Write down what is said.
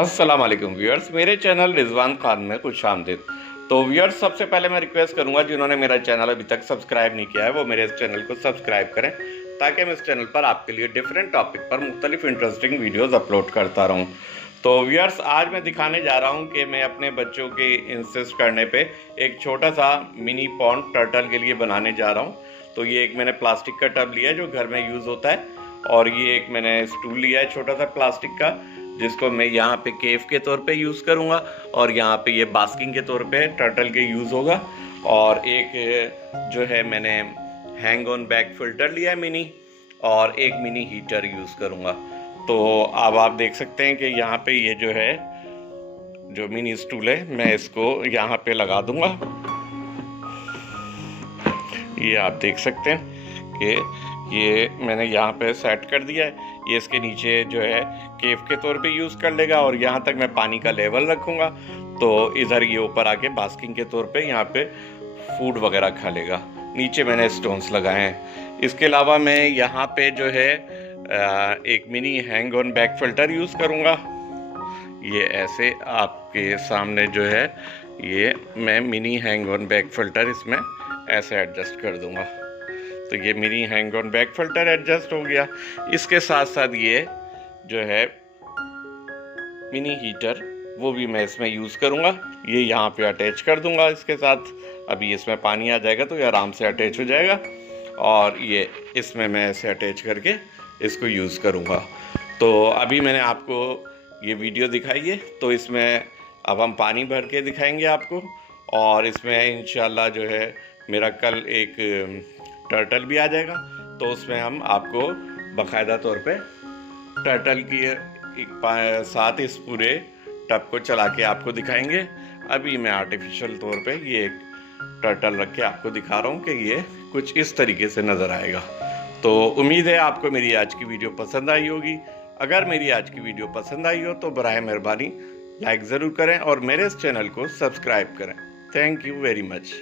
अस्सलाम वालेकुम व्यूअर्स, मेरे चैनल रिजवान खान में खुश आमदीद। तो व्यूअर्स, सबसे पहले मैं रिक्वेस्ट करूंगा जिन्होंने मेरा चैनल अभी तक सब्सक्राइब नहीं किया है वो मेरे इस चैनल को सब्सक्राइब करें, ताकि मैं इस चैनल पर आपके लिए डिफरेंट टॉपिक पर मुख्तलिफ इंटरेस्टिंग वीडियोस अपलोड करता रहूं। तो व्यूअर्स, आज मैं दिखाने जा रहा हूं कि मैं अपने बच्चों के इंसिस्ट करने पे एक छोटा सा मिनी पॉन्ड टर्टल के लिए बनाने जा रहा हूँ। तो ये एक मैंने प्लास्टिक का टब लिया है जो घर में यूज़ होता है, और ये एक मैंने स्टूल लिया है छोटा सा प्लास्टिक का, जिसको मैं यहाँ पे केव के तौर पे यूज़ करूँगा, और यहाँ पे ये बास्किंग के तौर पे टर्टल के यूज़ होगा। और एक जो है मैंने हैंग ऑन बैक फिल्टर लिया है मिनी, और एक मिनी हीटर यूज़ करूँगा। तो अब आप देख सकते हैं कि यहाँ पे ये जो है जो मिनी स्टूल है मैं इसको यहाँ पे लगा दूँगा। ये आप देख सकते हैं कि ये मैंने यहाँ पे सेट कर दिया है। ये इसके नीचे जो है केव के तौर पे यूज़ कर लेगा, और यहाँ तक मैं पानी का लेवल रखूँगा तो इधर ये ऊपर आके बास्किंग के तौर पे यहाँ पे फूड वगैरह खा लेगा। नीचे मैंने स्टोन्स लगाए हैं। इसके अलावा मैं यहाँ पे जो है एक mini hang on back filter use करूँगा। ये ऐसे आपके सामने जो है ये मैं mini hang on back filter इसमें ऐसे एडजस्ट कर दूँगा। तो ये mini hang on back filter adjust हो गया। इसके साथ साथ ये जो है मिनी हीटर वो भी मैं इसमें यूज़ करूँगा। ये यहाँ पे अटैच कर दूँगा इसके साथ। अभी इसमें पानी आ जाएगा तो ये आराम से अटैच हो जाएगा, और ये इसमें मैं ऐसे अटैच करके इसको यूज़ करूँगा। तो अभी मैंने आपको ये वीडियो दिखाई है, तो इसमें अब हम पानी भर के दिखाएंगे आपको, और इसमें इंशाल्लाह जो है मेरा कल एक टर्टल भी आ जाएगा, तो उसमें हम आपको बाकायदा तौर पे टर्टल की साथ इस पूरे टब को चला के आपको दिखाएंगे। अभी मैं आर्टिफिशियल तौर पे ये एक टर्टल रख के आपको दिखा रहा हूँ कि ये कुछ इस तरीके से नज़र आएगा। तो उम्मीद है आपको मेरी आज की वीडियो पसंद आई होगी। अगर मेरी आज की वीडियो पसंद आई हो तो बराए मेहरबानी लाइक ज़रूर करें और मेरे इस चैनल को सब्सक्राइब करें। Thank you very much.